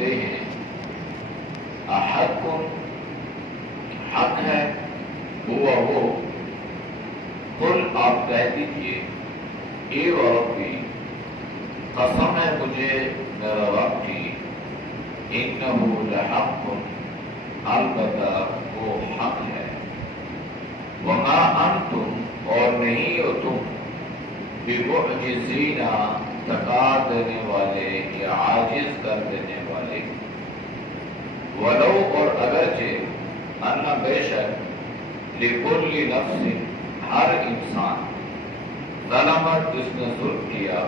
پوچھتے ہیں احق حق ہے ہوا وہ، قل آپ کہہ دیجئے اے ربی قسم ہے مجھے میرا رب کی، انہ لحق البتہ وہ حق ہے، وما انتم اور نہیں ہو تم بمعجزین تھکا دینے والے یا عاجز کر دینے والے، ولو اور اگرچہ ان بے شک لکل نفس ہر انسان ظلمت جس نے ظلم کیا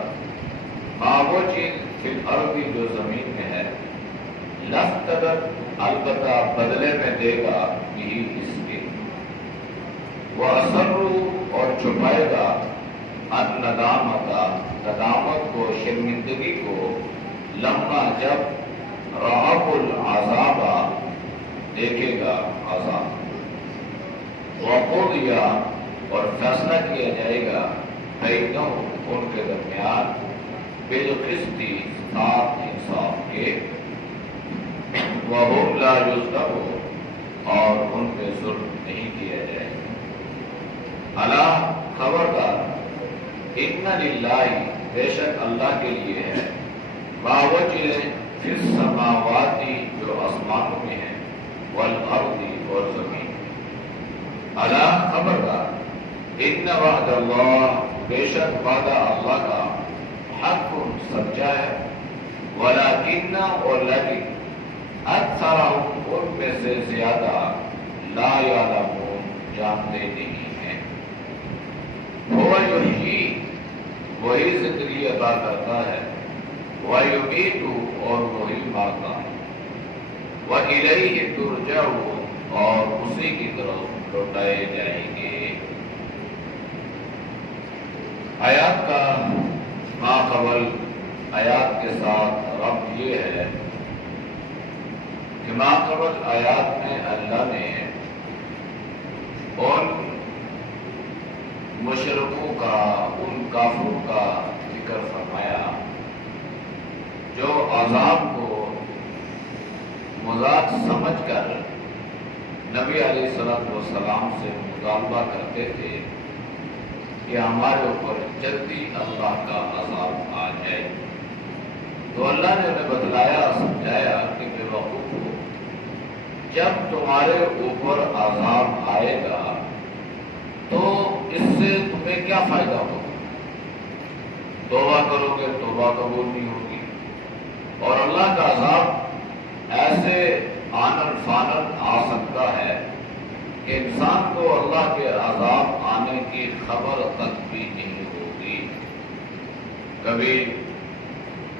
وہ چیز فی الارض جو زمین میں ہے، لفتدت البتہ بدلے میں دے گا بھی اس کے، وَأَسَرُّوا اور چھپائے گا الندامت ندامت کو شرمندگی کو، لما جب رأوا العذاب دیکھے گا عذاب، وقضی اور فیصلہ کیا جائے گا بینہم ان کے درمیان بالقسط صاف انصاف کے، وَهُمْ لَا يُظْلَمُونَ اور ان پہ ظلم نہیں کیا جائے گا۔ الا خبردار، ان للہ بے شک اللہ کے لیے ہے، ما وہ چیزیں فی السماوات جو آسمانوں میں ہیں، والارض اور زمین۔ الا خبردار، ان وعد اللہ بے شک وعدہ اللہ کا حق سچا ہے، ولیکن اور لیکن اکثرہم ان میں سے زیادہ لا یعلمون جانتے نہیں ہیں۔ هو یحیی وہی زندگی عطا کرتا ہے، ویمیت اور وہی مارتا ہے، وإلیہ ترجعون اور اسی کی طرف لوٹائے جائیں گے۔ آیات کا ما قبل آیات کے ساتھ ربط یہ ہے کہ ما قبل آیات میں اللہ نے ان مشرکوں کا، ان کافروں کا ذکر فرمایا جو عذاب کو مذاق سمجھ کر نبی علیہ السلام سے مطالبہ کرتے تھے کہ ہمارے اوپر جلدی اللہ کا عذاب آ جائے، تو اللہ نے انہیں بتلایا سمجھایا کہ بے وقوف ہو، جب تمہارے اوپر عذاب آئے گا تو اس سے تمہیں کیا فائدہ ہوگا؟ توبہ کرو گے توبہ قبول نہیں ہوگی، اور اللہ کا عذاب ایسے آنن فانن آ سکتا ہے کہ انسان کو اللہ کے عذاب آنے کی خبر تک بھی نہیں ہوگی۔ کبھی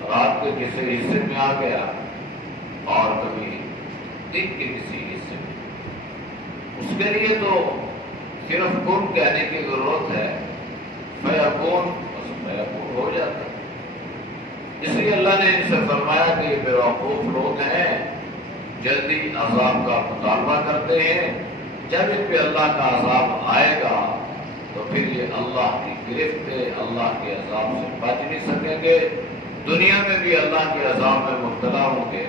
رات کے کسی حصے میں آ گیا اور کبھی دن کے کسی حصے میں، اس کے لیے تو صرف کن کہنے کی ضرورت ہے، فیکون بس فیکون ہو جاتا ہے۔ اس لیے اللہ نے ان سے فرمایا کہ یہ بے وقوف لوگ ہیں، جلدی عذاب کا مطالبہ کرتے ہیں، جب ان پہ اللہ کا عذاب آئے گا تو پھر یہ اللہ کی گرفت ہے، اللہ کے عذاب سے بچ نہیں سکیں گے، دنیا میں بھی اللہ کے عذاب میں مبتلا ہوں گے،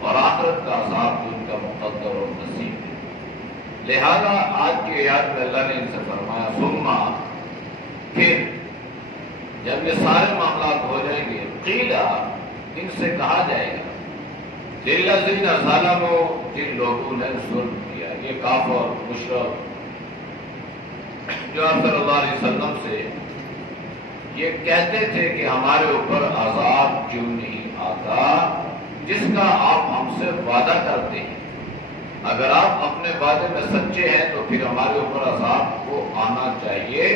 اور آخرت کا عذاب جو ان کا مقدر اور نصیب ہے۔ لہذا آج کی آیات میں اللہ نے ان سے فرمایا ثم پھر جب یہ سارے معاملات ہو جائیں گے، قیل ان سے کہا جائے گا للذین ظلموا جن لوگوں نے ظلم کیا، یہ کافر مشرک جو آپ صلی اللہ علیہ وسلم سے یہ کہتے تھے کہ ہمارے اوپر عذاب کیوں نہیں آتا جس کا آپ ہم سے وعدہ کرتے ہیں، اگر آپ اپنے وعدے میں سچے ہیں تو پھر ہمارے اوپر عذاب کو آنا چاہیے،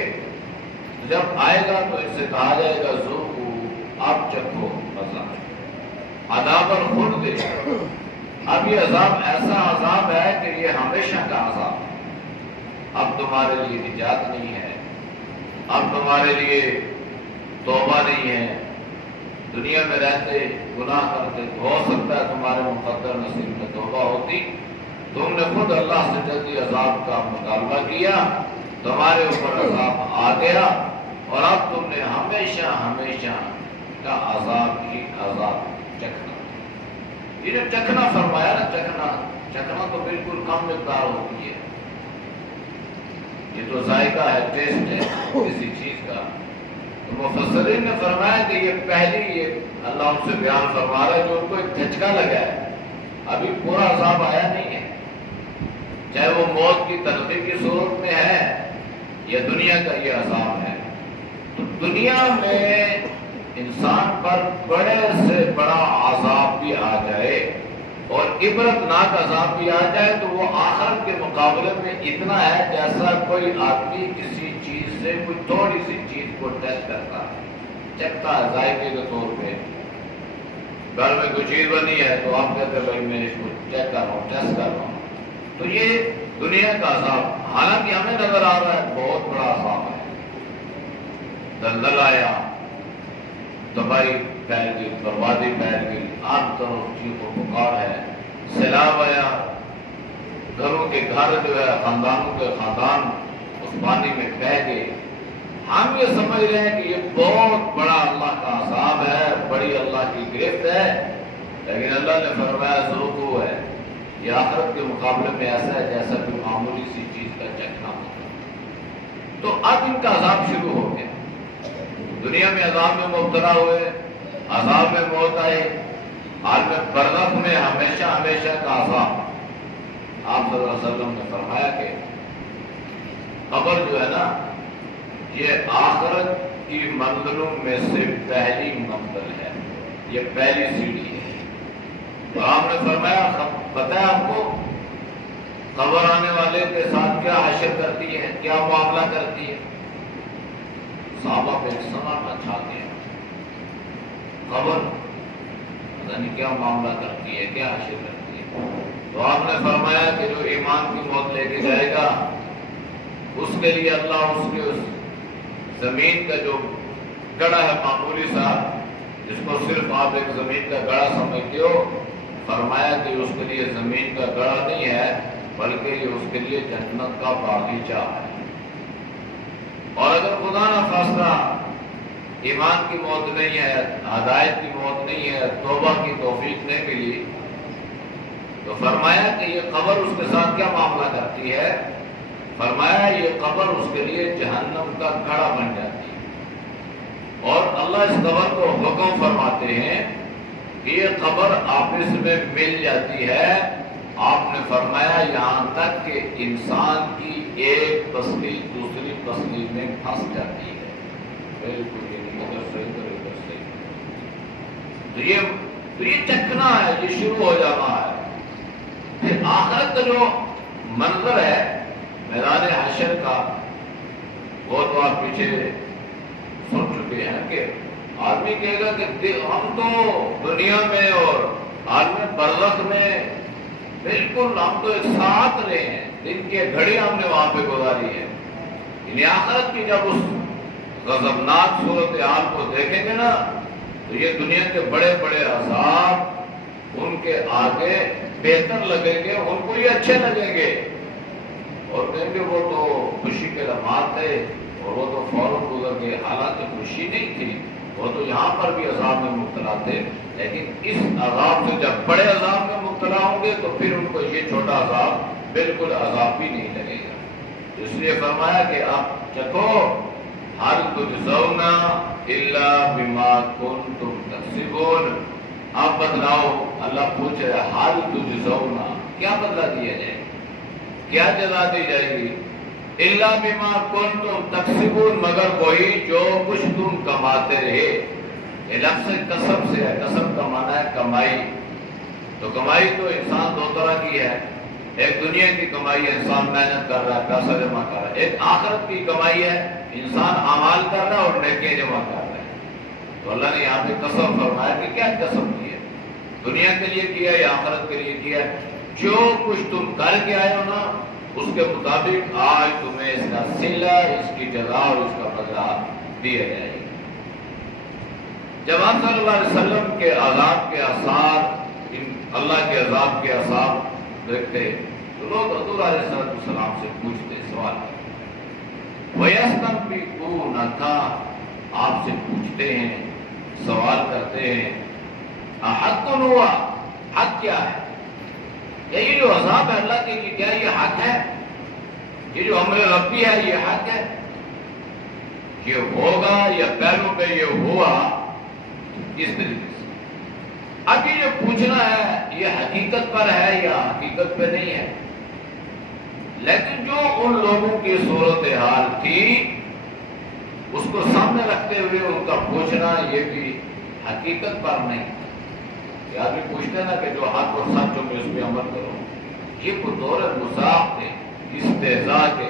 جب آئے گا تو اس سے کہا جائے گا ذوقوا آپ چکھو مزہ، عذاب الخلد، اب یہ عذاب ایسا عذاب ہے کہ یہ ہمیشہ کا عذاب ہے، اب تمہارے لیے نجات نہیں ہے، اب تمہارے لیے توبہ نہیں ہے، دنیا میں رہتے گناہ کرتے ہو سکتا ہے تمہارے مقدر نصیب میں توبہ ہوتی، تم نے خود اللہ سے جلدی عذاب کا مطالبہ کیا، تمہارے اوپر عذاب آ گیا، اور اب تم نے ہمیشہ ہمیشہ کا عذاب ہی عذاب چکھنا۔ یہ جو چکھنا فرمایا نا، چکھنا تو بالکل کم مقدار ہوتی ہے، یہ تو ذائقہ ہے، ٹیسٹ ہے کسی چیز کا۔ تو مفسرین نے فرمایا کہ یہ پہلی، یہ اللہ ان سے بیان فرما رہا ہے جو ان کو ایک دھچکا لگا ہے، ابھی پورا عذاب آیا نہیں ہے، چاہے وہ موت کی تلخی کی صورت میں ہے یا دنیا کا یہ عذاب ہے۔ تو دنیا میں انسان پر بڑے سے بڑا عذاب بھی آ جائے اور عبرتناک عذاب بھی آ جائے تو وہ آخرت کے مقابلے میں اتنا ہے جیسا کوئی آدمی کسی چیز سے کوئی تھوڑی سی چیز کو ٹیسٹ کرتا ہے، چکھتا ہے ذائقے کے طور پہ۔ گھر میں کوئی چیز بنی ہے تو آپ کہتے ہیں بھائی میں اس کو چیک کر رہا ہوں، ٹیسٹ کر رہا ہوں۔ تو یہ دنیا کا عذاب حالانکہ ہمیں نظر آ رہا ہے بہت بڑا عذاب ہے، دلدل آیا، تباہی پھیل گئی، بربادی پھیل گئی، ہر طرف چیخ و پکار ہے، سیلاب آیا، گھروں کے گھر جو ہے، خاندانوں کے خاندان اس پانی میں بہہ گئے۔ ہم یہ سمجھ رہے ہیں کہ یہ بہت بڑا اللہ کا عذاب ہے، بڑی اللہ کی گرفت ہے، لیکن اللہ نے فرمایا ذوقوا ہے، یہ آخرت کے مقابلے میں ایسا ہے جیسا کہ معمولی سی چیز کا چکھنا ہوتا ہے۔ تو اب ان کا عذاب شروع ہو گیا، دنیا میں عذاب میں مبتلا ہوئے، عذاب میں موت آئی، عالم برزخ میں ہمیشہ ہمیشہ کا عذاب۔ آپ صلی اللہ علیہ وسلم نے فرمایا کہ قبر جو ہے نا، یہ آخرت کی منزلوں میں سے پہلی منزل ہے، یہ پہلی سیڑھی ہے۔ تو آپ نے فرمایا پتہ ہے آپ کو قبر آنے والے کے ساتھ کیا حشر کرتی ہے، کیا معاملہ کرتی ہے؟ صحابہ پہ سناٹا چھا گیا، قبر پتہ نہیں کیا معاملہ کرتی ہے، کیا حشر کرتی ہے۔ تو آپ نے فرمایا کہ جو ایمان کی موت لے کے جائے گا اس کے لیے اللہ اس کے اس زمین کا جو گڑھا ہے معمولی سا، جس کو صرف آپ ایک زمین کا گڑھا سمجھتے ہو، فرمایا کہ اس کے لیے زمین کا گڑھا نہیں ہے بلکہ یہ اس کے لیے جنت کا باغیچہ ہے۔ اور اگر خدا نہ خواستہ ایمان کی موت نہیں ہے، ہدایت کی موت نہیں ہے، توبہ کی توفیق نہیں ملی، تو فرمایا کہ یہ قبر اس کے ساتھ کیا معاملہ کرتی ہے؟ فرمایا یہ قبر اس کے لیے جہنم کا گڑھا بن جاتی ہے۔ اور اللہ اس قبر کو حکم فرماتے ہیں کہ یہ قبر آپس میں مل جاتی ہے۔ آپ نے فرمایا یہاں تک کہ انسان کی ایک پسلی دوسری پسلی میں پھنس جاتی ہے، بالکل ادھر سے ادھر سے۔ تو یہ چکھنا ہے، یہ شروع ہو جانا ہے۔ پھر آخرت کا جو منظر ہے میدان حشر کا، وہ تو آپ پیچھے سن چکے ہیں کہ آدمی کہے گا کہ ہم تو دنیا میں اور عالم برزخ میں بالکل ہم تو ایک ساتھ رہے ہیں، دن کی گھڑی ہم نے وہاں پہ گزاری ہے۔ یعنی آخرت کی جب اس غضبناک صورتحال کو دیکھیں گے نا تو یہ دنیا کے بڑے بڑے عذاب ان کے آگے بہتر لگیں گے، ان کو یہ اچھے لگیں گے اور کہیں گے وہ تو خوشی کے لمحات تھے اور وہ تو فوراً گزر گئے۔ حالانکہ خوشی نہیں تھی، وہ تو یہاں پر بھی عذاب میں مبتلا تھے، لیکن اس عذاب سے جب بڑے عذاب میں مبتلا ہوں گے تو پھر ان کو یہ چھوٹا عذاب بالکل عذاب بھی نہیں لگے گا۔ اس لیے فرمایا کہ آپ چکھو هل تجزون الا بما کنتم تکسبون۔ آپ بتلاؤ، اللہ پوچھ رہا ہے حل تجزون، کیا بدلہ دیا جائے گا، کیا جزا دی جائے گی؟ الا بما کنتم تکسبون، مگر وہی جو کچھ تم کماتے رہے۔ یہ لفظ کسب سے ہے، کسب کا معنی ہے کمائی۔ تو کمائی تو انسان دو طرح کی ہے، ایک دنیا کی کمائی ہے، انسان محنت کر رہا ہے، پیسہ جمع کر رہا ہے، ایک آخرت کی کمائی ہے، انسان اعمال کر رہا ہے اور نیکیاں جمع کر رہا ہے۔ تو اللہ نے یہاں پہ قسم فرمایا کہ کیا قسم کی ہے، دنیا کے لیے کیا یا آخرت کے لیے کیا؟ جو کچھ تم کر کے آئے ہو نا اس کے مطابق آج تمہیں اس کا صلہ، اس کی جزا اور اس کا بدلہ دیا جائے گا۔ جب آپ صلی اللہ علیہ وسلم کے عذاب کے آثار، اللہ کے عذاب کے آثار دیکھتے تو لوگ حضور علیہ السلام سے پوچھتے، سوال وَيَسْتَنْبِئُونَكَ، آپ سے پوچھتے ہیں، سوال کرتے ہیں، اَحَقٌ هُوَ، حق کیا ہے؟ یہ جو عذاب ہے اللہ کے لیے، کیا یہ حق ہے؟ یہ جو امر ربی ہے یہ حق ہے؟ یہ ہوگا یا پہلو پہ یہ ہوا اس طریقے سے؟ اب یہ جو پوچھنا ہے یہ حقیقت پر ہے یا حقیقت پہ نہیں ہے؟ لیکن جو ان لوگوں کی صورتحال تھی اس کو سامنے رکھتے ہوئے ان کا پوچھنا یہ بھی حقیقت پر نہیں۔ یہ آدمی پوچھتے نا کہ جو حق اور سچ ہو میں اس پہ عمل کرو، یہ کوئی دور مذاق تھے، استہزاء کے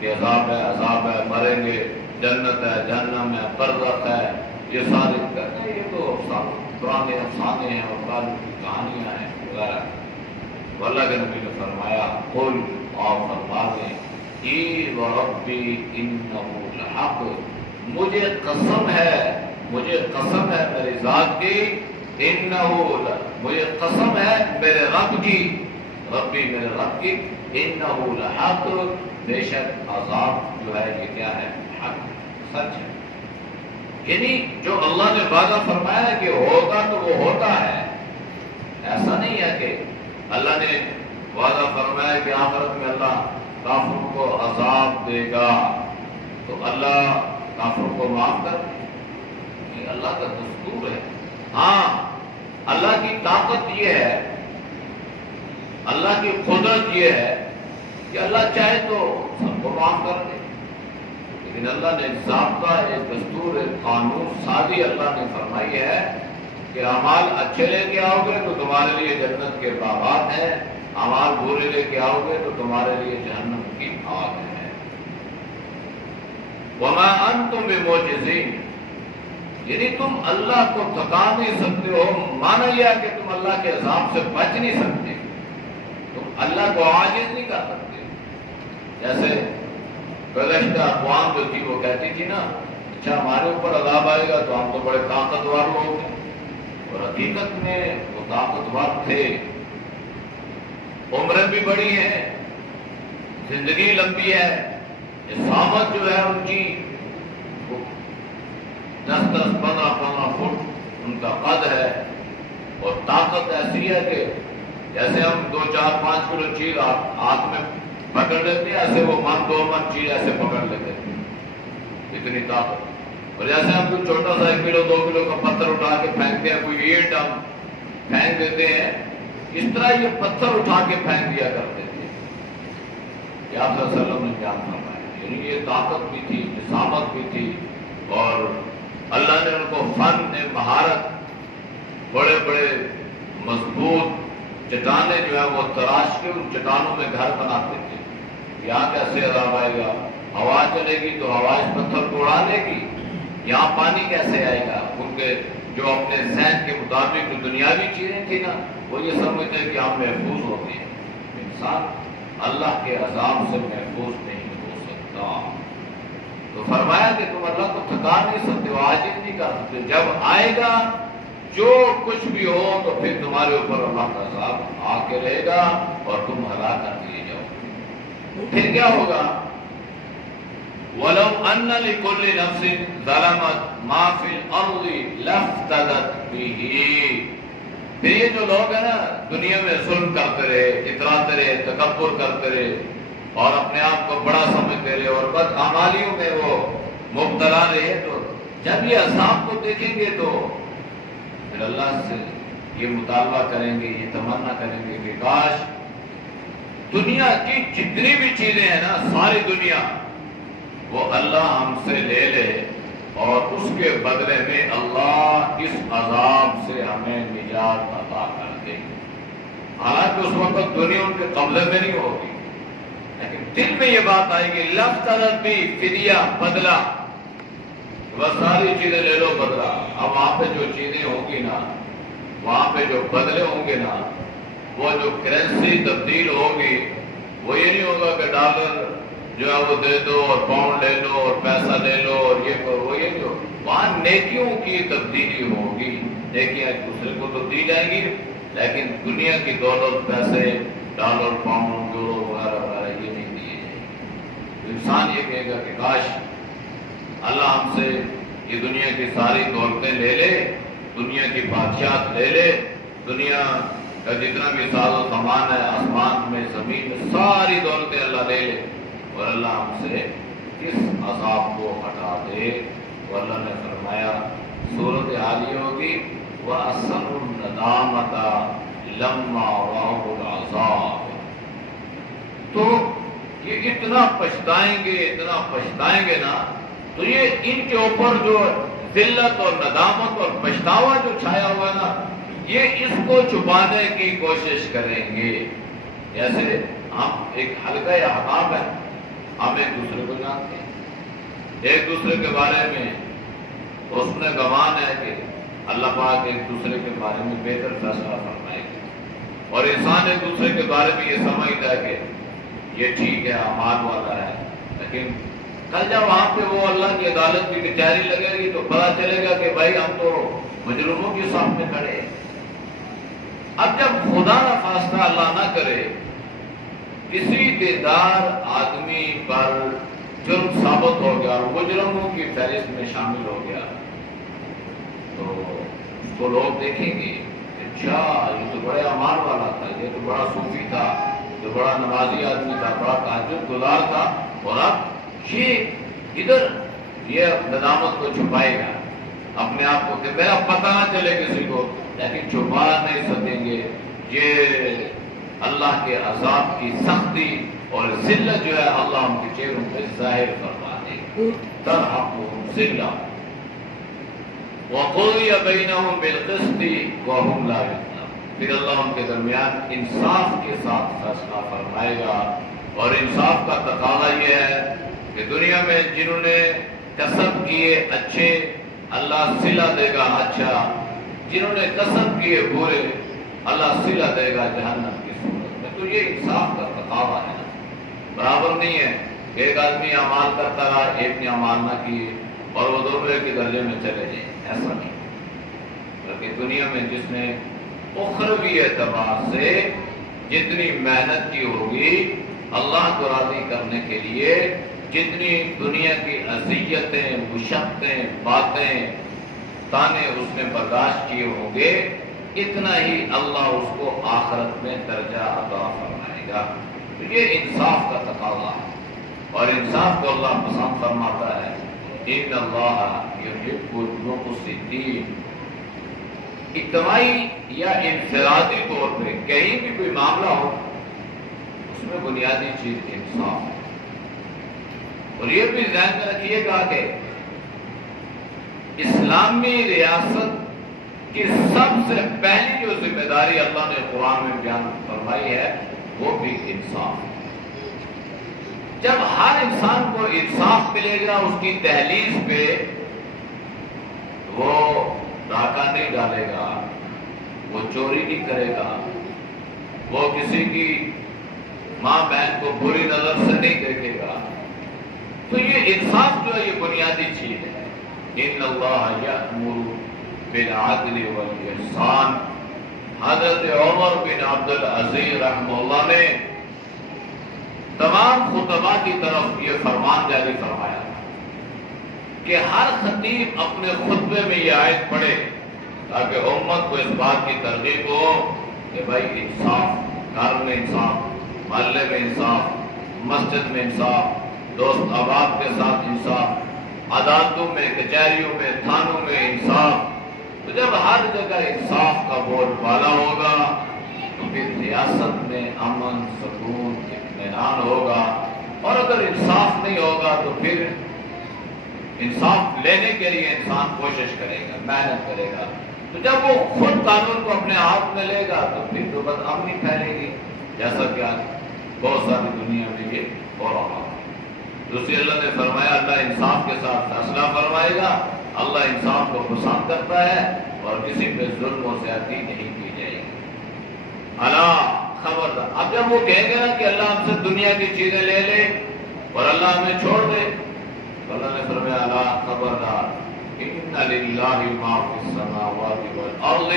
کہ عذاب ہے مریں گے، جنت ہے جہنم ہے برزخ ہے، یہ سارے کہتے ہیں یہ تو پرانے افسانے ہیں اور قالب کی کہانیاں ہیں وغیرہ۔ تو اللہ کے نبی نے فرمایا قل، اور فرما دیں ای وربی انہ لحق، مجھے قسم ہے میری ذات کی، انہ مجھے قسم ہے میرے رب کی، ربی میرے رب کی، انہ لحق بے شک عذاب جو ہے یہ کیا ہے؟ حق، سچ ہے۔ یعنی جو اللہ نے وعدہ فرمایا ہے کہ ہوگا تو وہ ہوتا ہے، ایسا نہیں ہے کہ اللہ نے وعدہ فرمایا کہ آخرت میں اللہ کافروں کو عذاب دے گا تو اللہ کافروں کو معاف کر دے، یہ اللہ کا دستور ہے۔ ہاں اللہ کی طاقت یہ ہے، اللہ کی قدرت یہ ہے کہ اللہ چاہے تو سب کو معاف کر دے، لیکن اللہ نے ایک ضابطہ، ایک دستور، ایک قانون سازی اللہ نے فرمائی ہے کہ اعمال اچھے لے کے آؤ گے تو تمہارے لیے جنت کے باغات ہیں، اعمال برے لے کے آؤ گے تو تمہارے لیے جہنم کی آگ ہے۔ وما انتم بمعجزین، یعنی تم اللہ کو تھکا نہیں سکتے ہو، مانا یہ کہ تم اللہ کے عذاب سے بچ نہیں سکتے، تم اللہ کو عاجز نہیں کر سکتے۔ جیسے گزشتہ اقوام جو تھی وہ کہتی تھی نا اچھا ہمارے اوپر عذاب آئے گا تو ہم تو بڑے طاقتور لوگ ہیں، اور حقیقت میں وہ طاقتور تھے، عمریں بھی بڑی ہیں، زندگی لمبی ہے، اسامت جو ہے ان کی 10-10 15-15 فٹ ان کا قد ہے، اور طاقت ایسی ہے کہ جیسے ہم 2-4-5 کلو چیز ہاتھ میں پکڑ لیتے ہیں ایسے وہ 1-2 من چیز ایسے پکڑ لیتے ہیں، اتنی طاقت۔ اور جیسے ہم کوئی چھوٹا سا 1 کلو 2 کلو کا پتھر اٹھا کے پھینکتے ہیں، کوئی اینٹ ہم پھینک دیتے ہیں، اس طرح یہ پتھر اٹھا کے پھینک دیا کرتے تھے۔ یہ آپ صلی اللہ علیہ وسلم نے بیان فرمایا، یعنی یہ طاقت بھی تھی، جسامت بھی تھی، اور اللہ نے ان کو فن مہارت، بڑے بڑے مضبوط چٹانیں جو ہے وہ تراش کے ان چٹانوں میں گھر بناتے تھے۔ یہاں کیسے عذاب آئے گا؟ ہوا چلے گی تو ہوا اس پتھر کو اڑا لے گی، یہاں پانی کیسے آئے گا؟ ان کے جو اپنے ذہن کے مطابق جو دنیاوی چیزیں تھیں نا وہ یہ سمجھتے ہیں کہ ہم محفوظ ہوتے ہیں، انسان اللہ کے عذاب سے محفوظ نہیں ہو سکتا۔ تو فرمایا کہ تم اللہ کو تھکا نہیں سکتے، عاجز نہیں کر سکتے، جب آئے گا جو کچھ بھی ہو تو پھر تمہارے اوپر اللہ کا عذاب آ کے رہے گا اور تم ہلاک کر دیے جاؤ گے۔ پھر کیا ہوگا؟ وَلَوْ أَنَّ لِكُلِّ نَفْسٍ ظَلَمَتْ مَا فِي الْأَرْضِ لَافْتَدَتْ بِهِ۔ پھر یہ جو لوگ ہیں نا دنیا میں ظلم کرتے رہے، اتراتے رہے، تکبر کرتے رہے اور اپنے آپ کو بڑا سمجھتے رہے اور بدعمالیوں میں وہ مبتلا رہے، تو جب یہ عذاب کو دیکھیں گے تو پھر اللہ سے یہ مطالبہ کریں گے، یہ تمنا کریں گے کہ کاش دنیا کی جتنی بھی چیزیں ہیں نا ساری دنیا وہ اللہ ہم سے لے لے اور اس کے بدلے میں اللہ اس عذاب سے ہمیں نجات عطا کر دے۔ حالانکہ اس وقت دنیا ان کے قبضے میں نہیں ہوگی، لیکن دل میں یہ بات آئے گی لفترت بھی فدیہ، بدلہ، بس ساری چیزیں لے لو بدلہ۔ اب وہاں پہ جو چیزیں ہوں گی نا، وہاں پہ جو بدلے ہوں گے نا، وہ جو کرنسی تبدیل ہوگی وہ یہ نہیں ہوگا کہ ڈالر جو ہے وہ دے دو اور پاؤنڈ لے لو اور پیسہ لے لو اور یہ کرو، وہ یہ نہیں ہوگا۔ وہاں نیکیوں کی تبدیلی ہوگی، نیکیاں ایک دوسرے کو تو دی جائیں گی، لیکن دنیا کی دولت، پیسے، ڈالر، پاؤنڈ، یورو وغیرہ وغیرہ یہ نہیں دیے جائیں گے۔ انسان یہ کہے گا کہ کاش اللہ ہم سے یہ دنیا کی ساری دولتیں لے لے، دنیا کی بادشاہت لے لے، دنیا کہ جتنا بھی ساز و سامان ہے آسمان میں زمین میں ساری دولتیں اللہ لے لے اور اللہ ہم سے اس عذاب کو ہٹا دے. اور اللہ نے فرمایا صورت حال یہ ہوگی وَأَسَرُّ النَّدَامَةَ لَمَّا رَأَوُا الْعَذَابَ. تو یہ اتنا پچھتائیں گے نا، تو یہ ان کے اوپر جو ذلت اور ندامت اور پچھتاوا جو چھایا ہوا ہے نا، یہ اس کو چھپانے کی کوشش کریں گے. جیسے ہم ایک حلقہ یا احباب ہے، ہم ایک دوسرے کو جانتے ہیں، ایک دوسرے کے بارے میں اس نے گمان ہے کہ اللہ پاک ایک دوسرے کے بارے میں بہتر فیصلہ فرمائے گا، اور انسان ایک دوسرے کے بارے میں یہ سمجھتا ہے کہ یہ ٹھیک ہے، اعمال والا ہے. لیکن کل جب وہاں پہ وہ اللہ کی عدالت کی کچہری لگے گی تو پتا چلے گا کہ بھائی ہم تو مجرموں کے سامنے کھڑے ہیں. اب جب خدا نہ خواستہ اللہ نہ کرے کسی دیندار آدمی پر جرم ثابت ہو گیا اور مجرموں کی فہرست میں شامل ہو گیا تو لوگ دیکھیں گے اچھا یہ تو بڑے اعمال والا تھا، یہ تو بڑا صوفی تھا، جو بڑا نمازی آدمی تھا، بڑا تہجد گزار تھا، اور اب یہ ادھر یہ ندامت کو چھپائے گا اپنے آپ کو کہ میرا پتہ نہ چلے کسی کو، لیکن چھپا نہیں سکیں گے. یہ اللہ کے عذاب کی سختی اور ذلت جو ہے اللہ ان کے چہروں پہ ظاہر فرما دے. ترحقهم ذلہ وقضی بینہم بالقسط وہم لا یظلمون. پھر اللہ ان کے درمیان انصاف کے ساتھ فیصلہ فرمائے گا. اور انصاف کا تقاضا یہ ہے کہ دنیا میں جنہوں نے کسب کیے اچھے اللہ صلہ دے گا اچھا، جنہوں نے کسب کیے برے اللہ صلہ دے گا جہنم کی صورت میں. تو یہ انصاف کا تقاضا ہے نا، برابر نہیں ہے کہ ایک آدمی اعمال کرتا رہا ایک نے اعمال نہ کیے اور وہ دونوں ایک ہی درجے میں چلے جائیں، ایسا نہیں. بلکہ دنیا میں جس نے اخروی اعتبار سے جتنی محنت کی ہوگی اللہ کو راضی کرنے کے لیے، جتنی دنیا کی اذیتیں مشقتیں باتیں تانے اس نے برداشت کیے ہوں گے، اتنا ہی اللہ اس کو آخرت میں درجہ عطا فرمائے گا. تو یہ انصاف کا تقاضا ہے اور انصاف کو اللہ پسند فرماتا ہے. ان اللہ یحب المقسطین. اجتماعی یا انفرادی طور پہ کہیں بھی کوئی معاملہ ہو اس میں بنیادی چیز انصاف ہے. اور یہ بھی ذہن میں رکھیے گا کہ اسلامی ریاست کی سب سے پہلی جو ذمہ داری اللہ نے قرآن میں بیان فرمائی ہے وہ بھی انصاف. جب ہر انسان کو انصاف ملے گا اس کی دہلیز پہ وہ ڈاکہ نہیں ڈالے گا، وہ چوری نہیں کرے گا، وہ کسی کی ماں بہن کو بری نظر سے نہیں دیکھے گا. تو یہ انصاف جو ہے یہ بنیادی چیز ہے. ان اللہ یأمر بالعدل والاحسان. حضرت عمر بن عبد العزیز رحمہ اللہ نے تمام خطباء کی طرف یہ فرمان جاری فرمایا کہ ہر خطیب اپنے خطبے میں یہ آیت پڑھے تاکہ امت کو اس بات کی ترغیب ہو کہ بھائی انصاف، گھر میں انصاف، محلے میں انصاف، مسجد میں انصاف، دوست احباب کے ساتھ انصاف، عدالتوں میں، کچہریوں میں، تھانوں میں انصاف. تو جب ہر جگہ انصاف کا بول بالا ہوگا تو پھر ریاست میں امن، سکون، اطمینان ہوگا. اور اگر انصاف نہیں ہوگا تو پھر انصاف لینے کے لیے انسان کوشش کرے گا، محنت کرے گا. تو جب وہ خود قانون کو اپنے ہاتھ میں لے گا تو پھر تو بدامنی پھیلے گی، جیسا کہ آج بہت ساری دنیا میں یہ ہو رہا ہے. دوسری اللہ نے فرمایا اللہ انصاف کے ساتھ فیصلہ فرمائے گا. اللہ انصاف کو پسند کرتا ہے اور کسی پہ ظلم و زیادتی نہیں کی جائے گی. اللہ خبردار. اب جب وہ کہیں گے نا کہ اللہ ہم سے دنیا کی چیزیں لے لے اور اللہ ہمیں چھوڑ دے تو اللہ نے فرمایا اللہ خبردار ان للہ ما فی السماوات والارض.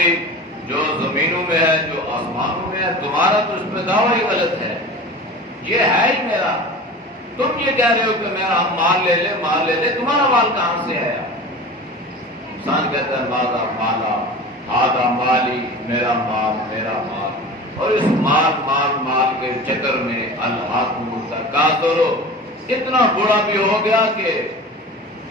جو زمینوں میں ہے جو آسمانوں میں ہے تمہارا تو اس میں دعویٰ ہی غلط ہے. یہ ہے ہی میرا. تم یہ کہہ رہے ہو کہ میرا ہم مال لے لے، تمہارا مال کہاں سے آیا؟ انسان کہتا ہے مالا مالا آدھا مالی، میرا مال میرا مال، اور اس مال مال مال کے چکر میں الہاکم التکاثر اتنا بڑا بھی ہو گیا کہ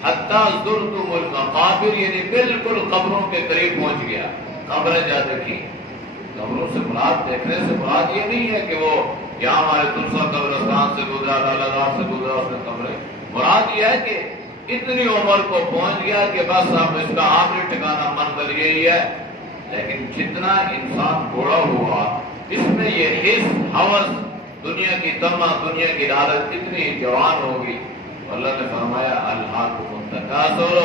حتیٰ زرتم المقابر، یعنی بالکل قبروں کے قریب پہنچ گیا۔ قبریں جا دیکھی، قبروں سے مراد دیکھنے سے مراد یہ نہیں ہے کہ وہ یہاں ہمارے تلسا قبرستان سے گزرا، لالہ سے گزرا، اس میں قبریں، مراد یہ ہے کہ اتنی عمر کو پہنچ گیا کہ بس اب اس کا آخری ٹھکانہ منزل یہی ہے۔ لیکن جتنا انسان بوڑھا ہوا، اس میں یہ حس، ہوس، دنیا کی تمنا، دنیا کی لالچ اتنی جوان ہوگی۔ اللہ نے فرمایا الہاکم التکاثر،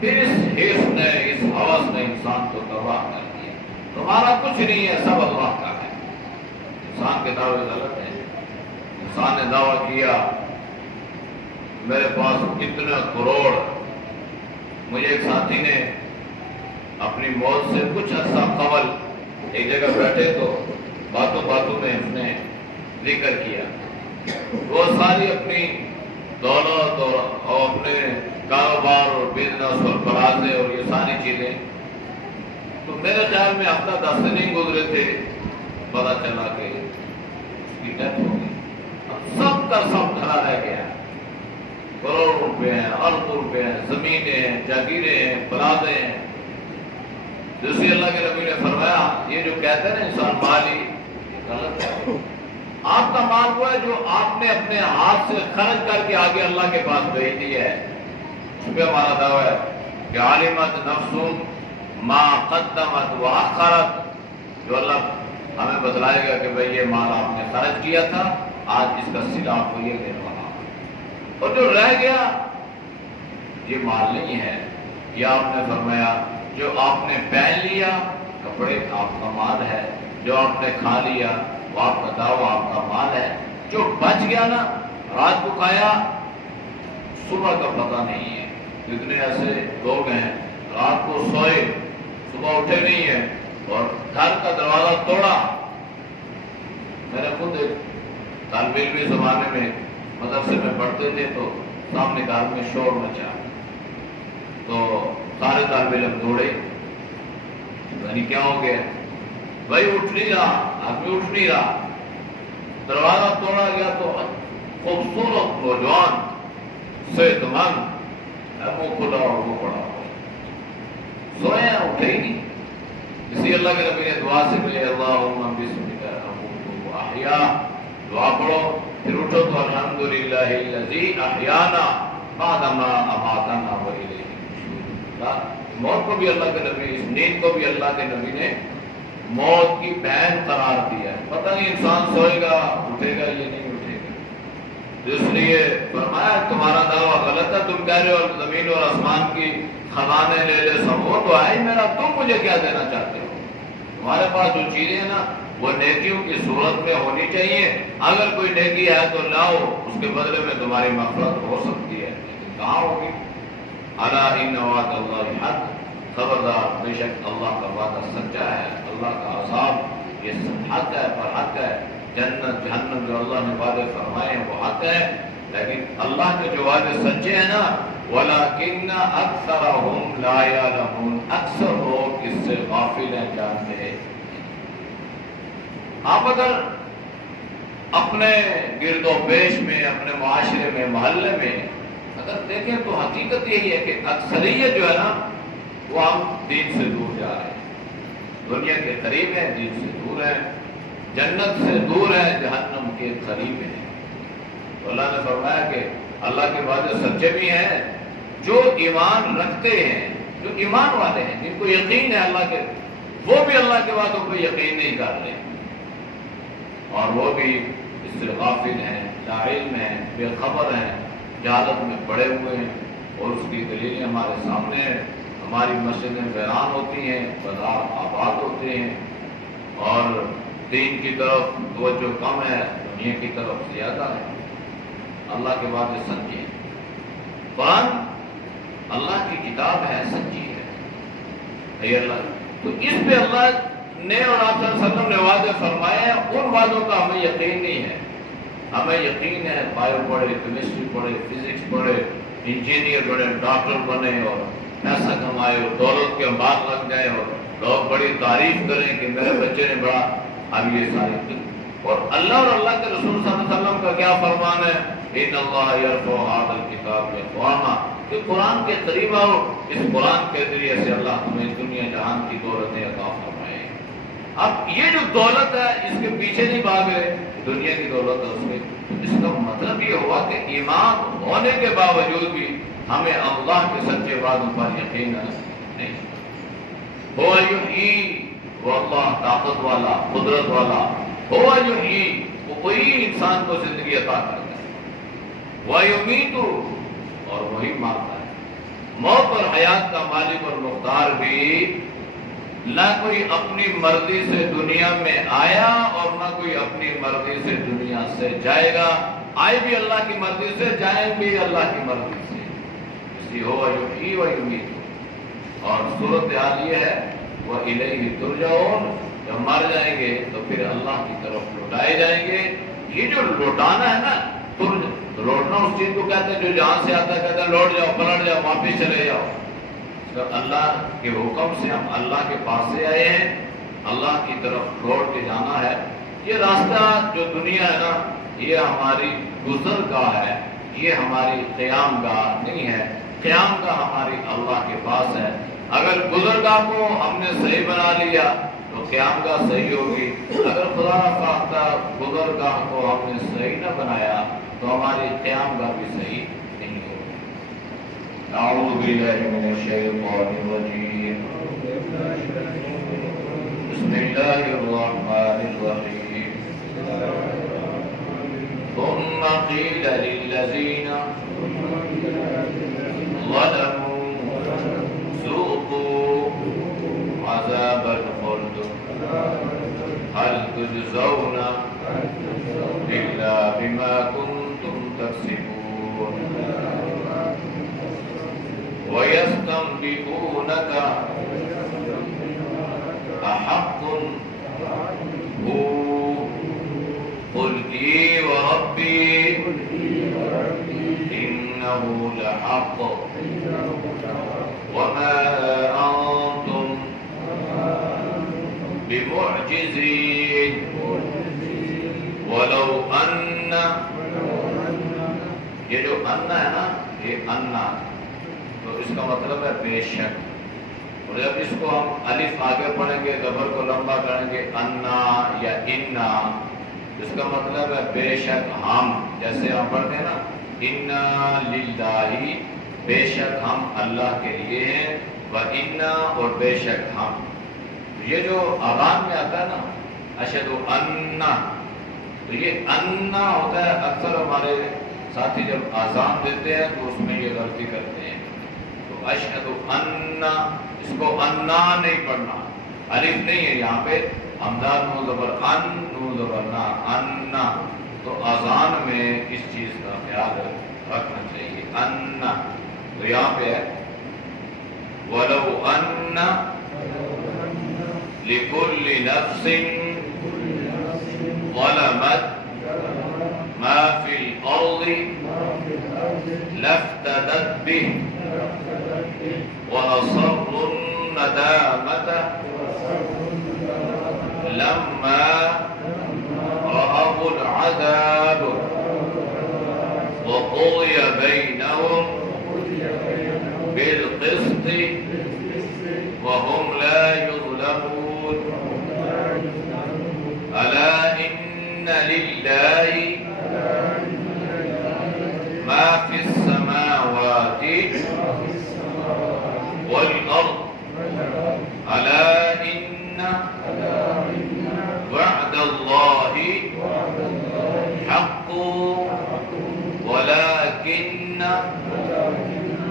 پھر اس حس نے، اس ہوس نے انسان کو تباہ کر دیا۔ تمہارا کچھ نہیں ہے، سب اللہ کا ہے۔ انسان کے دعوے غلط ہیں۔ انسان نے دعویٰ کیا میرے پاس اتنا کروڑ۔ مجھے ایک ساتھی نے اپنی موت سے کچھ عرصہ قبل ایک جگہ بیٹھے تو باتوں باتوں میں اس نے ذکر کیا وہ ساری اپنی دولت اور اپنے کاروبار اور بزنس اور برازے اور یہ ساری چیزیں، تو میرے خیال میں ہفتہ 10 دن نہیں گزرے تھے، پتا چلا کہ اس کی ڈیتھ ہو گئی۔ اب سب کا سب دھڑا رہ گیا، کروڑ روپے ہیں، ارب روپے ہیں، زمینیں ہیں، جاگیریں ہیں، برازے ہیں۔ جیسے اللہ کے نبی نے فرمایا یہ جو کہتے ہیں نا انسان مالی، یہ غلط ہے۔ آپ کا مال وہ ہے جو آپ نے اپنے ہاتھ سے خرچ کر کے آگے اللہ کے پاس بھیج دیا ہے۔ چونکہ ہمارا دعویٰ ہے کہ عالمت نفس ما قدمت وآخرت، جو اللہ ہمیں بتلائے گا کہ بھئی یہ مال آپ نے خرچ کیا تھا، آج اس کا صلہ آپ کو یہ دینے والا، اور جو رہ گیا یہ مال نہیں ہے۔ یہ آپ نے فرمایا جو آپ نے پہن لیا کپڑے آپ کا مال ہے، جو آپ نے کھا لیا وہ آپ کا دعویٰ آپ کا مال ہے، جو بچ گیا نا رات کو کھایا صبح کا پتہ نہیں ہے۔ اتنے ایسے لوگ ہیں رات کو سوئے صبح اٹھے نہیں ہیں اور گھر کا دروازہ توڑا۔ میں نے خود ایک طالب علمی زمانے میں مدرسے میں پڑھتے تھے تو سامنے گھر میں شور مچا تو سارے طالب علم دوڑے، یعنی کیا ہو گیا بھائی اٹھ نہیں رہا، آدمی اٹھ نہیں رہا، دروازہ توڑا گیا تو خوبصورت نوجوان صحت مند منہ کھلا اور وہ پڑا سوئے ہیں، اٹھے ہی نہیں۔ اسی اللہ کے نبی نے دعا سے کہے اللہم بسمک اموت واحیا، دعا پڑھو پھر اٹھو تو الحمدللہ الذی احیانا بعدما اماتنا والیہ النشور۔ موت کو بھی اللہ کے نبی، اس نیند کو بھی اللہ کے نبی نے موت کی بہن قرار دیا ہے۔ پتہ نہیں انسان سوئے گا اٹھے گا یہ نہیں اٹھے گا، اس لیے فرمایا تمہارا دعویٰ غلط ہے، تم کہہ رہے ہو زمین اور آسمان کی خزانے لے لے سب، وہ تو ہے ہی میرا، تم مجھے کیا دینا چاہتے ہو؟ تمہارے پاس جو چیزیں ہیں نا وہ نیکیوں کی صورت میں ہونی چاہیے، اگر کوئی نیکی ہے تو لاؤ، اس کے بدلے میں تمہاری مغفرت ہو سکتی ہے، لیکن کہاں ہوگی؟ الا ان وعد اللہ حق، خبردار بے شک اللہ کا وعدہ سچا ہے، اللہ کا عذاب یہ حق ہے پر حق ہے، جنت جہنم جو اللہ نے وعدے فرمائے ہیں وہ حق ہے، لیکن اللہ کے جو وعدے سچے ہیں نا وَلَكِنَّ أَكْثَرَهُمْ لَا يَعْلَمُونَ، اکثر لوگ اس سے غافل ہیں، جانتے ہیں۔ آپ اگر اپنے گرد و پیش میں، اپنے معاشرے میں، محلے میں اگر دیکھیں تو حقیقت یہی ہے کہ اکثریت جو ہے نا وہ ہم دین سے دور جا رہے ہیں، دنیا کے قریب ہیں دین سے دور ہیں، جنت سے دور ہیں جہنم کے قریب ہیں۔ تو اللہ نے فرمایا کہ اللہ کے وعدے سچے بھی ہیں، جو ایمان رکھتے ہیں، جو ایمان والے ہیں، جن کو یقین ہے اللہ کے، وہ بھی اللہ کے وعدوں پہ یقین نہیں کر رہے، اور وہ بھی اس سے غافل ہیں، لا علم ہیں، بے خبر ہیں، جہالت میں پڑے ہوئے ہیں، اور اس کی دلیلیں ہمارے سامنے ہیں۔ ہماری مسجدیں ویران ہوتی ہیں، بازار آباد ہوتے ہیں، اور دین کی طرف توجہ کم ہے، دنیا کی طرف زیادہ ہے۔ اللہ کے وعدے سچے ہیں، قرآن اللہ کی کتاب ہے، سچی ہے۔ اللہ تو اس پہ اللہ نے اور آپ صلی اللہ علیہ وسلم نے وعدے فرمائے ہیں، ان وعدوں کا ہمیں یقین نہیں ہے۔ ہمیں یقین ہے بایو پڑھے، کیمسٹری پڑھے، فزکس پڑھے، انجینئر بنے، ڈاکٹر بنے اور پیسہ کمائے اور دولت کے بعد لگ جائے اور لوگ بڑی تعریف کریں کہ میرے بچے نے بڑا، اب یہ ساری، اور اللہ اور اللہ کے رسول صلی اللہ علیہ وسلم کا کیا فرمان ہے، ان اللہ یرفع ھذا الکتاب اقواما، کہ قرآن کے قریب آؤ، اس قرآن کے ذریعے سے اللہ تمہیں دنیا جہان کی دولتیں عطا فرمائے۔ اب یہ جو دولت ہے اس کے پیچھے نہیں بھاگے، دنیا کی دولت ہے اس میں، اس کا مطلب یہ ہوا کہ ایمان ہونے کے باوجود بھی ہمیں اللہ کے سچے وعدوں پر یقین نہیں۔ ہوا یحیی، وہ اللہ طاقت والا، قدرت والا، ہوا یحیی، وہ کوئی انسان کو زندگی عطا کرتا ہے، ویمیت، اور وہی مارتا ہے۔ موت اور حیات کا مالک اور مختار بھی نہ کوئی اپنی مرضی سے دنیا میں آیا اور نہ کوئی اپنی مرضی سے دنیا سے جائے گا، آئے بھی اللہ کی مرضی سے، جائیں بھی اللہ کی مرضی سے، اس لیے ہوا یحیی ویمیت۔ اور صورتحال یہ ہے وَإِلَيْهِ تُرْجَعُونَ، جب مر جائیں گے تو پھر اللہ کی طرف لوٹائے جائیں گے۔ یہ جو لوٹانا ہے نا، لوٹنا اس چیز کو کہتے ہیں جو جہاں سے آتا ہے، کہتے ہیں لوٹ جاؤ، پلٹ جاؤ، واپس چلے جاؤ۔ تو اللہ کے حکم سے ہم اللہ کے پاس سے آئے ہیں، اللہ کی طرف لوٹ کے جانا ہے۔ یہ راستہ جو دنیا ہے نا، یہ ہماری گزر گاہ ہے، یہ ہماری قیام گاہ نہیں ہے۔ قیام گاہ ہماری اللہ کے پاس ہے۔ اگر گزر گاہ کو ہم نے صحیح بنا لیا تو قیام گاہ صحیح ہوگی، اگر خدا نخواستہ گزر گاہ کو ہم نے صحیح نہ بنایا تو ہماری قیام گاہ بھی صحیح نہیں ہوگی۔ اعوذ باللہ من الشیطان الرجیم، بسم اللہ الرحمن الرحیم، ثم قیل للذین ظلموا ذوقوا عذاب الخلد هل تجزون إلا بما كنتم تكسبون ويستنبئونك أحق هو قل إي وربي إنه لحق وما أنتم بمعجزين ولو أن، یہ جو ان ہے نا، یہ انا تو اس کا مطلب ہے بے شک، اور جب اس کو ہم الف آگے پڑھیں گے، زبر کو لمبا کریں گے، انا یا انا، اس کا مطلب ہے بے شک ہم، جیسے ہم پڑھتے ہیں نا انا للہ، بے شک ہم اللہ کے لیے ہیں، وَإِنَّا، اور بے شک ہم۔ یہ جو اذان میں آتا ہے نا اشہد ان، تو یہ انا ہوتا ہے، اکثر ہمارے ساتھی جب اذان دیتے ہیں تو اس میں یہ غلطی کرتے ہیں، تو اشہد ان، اس کو انا نہیں پڑھنا، الف نہیں ہے یہاں پہ، حمزہ نون زبر ان، نون زبر نا، انا، تو اذان میں اس چیز کا خیال رکھنا چاہیے، انا، تو یہاں پہ ہے وَلَوْ أَنَّ لِكُلِّ نَفْسٍ ظَلَمَتْ مَا فِي الْأَرْضِ لَافْتَدَتْ بِهِ وَأَصَرُّوا النَّدَامَةَ لَمَّا رَأَوُا الْعَذَابَ وَقُضِيَ بَيْنَهُمْ بالقسط وهم لا يظلمون ألا إن لله ما في السماوات والأرض ألا إن وعد الله حق ولكن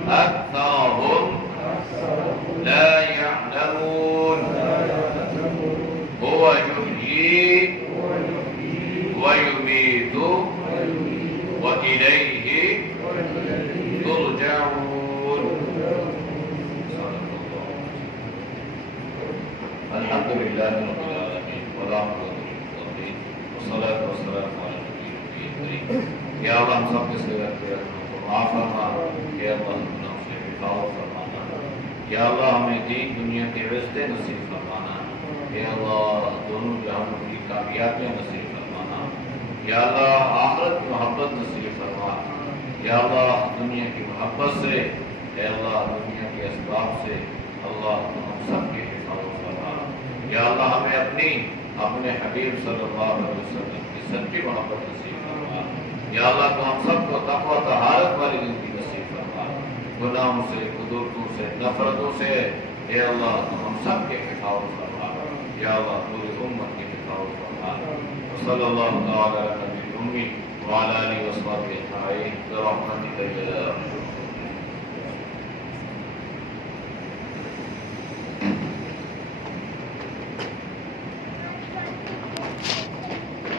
أكثرهم لا يعلمون هو يحيي ويميت وإليه ترجعون۔ الحمد لله رب العالمين والعاقبة للمتقين والصلاة والسلام على النبي الكريم۔ یا اللہ ہم سب کے سوا معاف فرما، یا اللہ ہمیں دین دنیا کے رشتے نصیب فرما۔ اے اللہ دونوں جہانوں کی کامیابیاں نصیب فرمانا، یا اللہ آخرت کی محبت نصیب فرما، یا اللہ دنیا کی محبت سے، اے اللہ دنیا کے اسباب سے اللہ تو ہم سب کے حفاظت فرما، یا اللہ ہمیں اپنے حبیب صلی اللہ علیہ وسلم کی سچی محبت نصیب فرما، یا اللہ تو ہم سب کو تقوی طہارت والی زندگی نصیب فرما، گناہوں سے، قدرتوں سے، نفرتوں سے، اے اللہ تو ہم سب کے حفاظت فرما، یا اللہ پوری امت کی حفاظت فرما، صلی اللہ تعالی علی نبی امی وعلی آلہ وصحبہ اجمعین برحمتک یا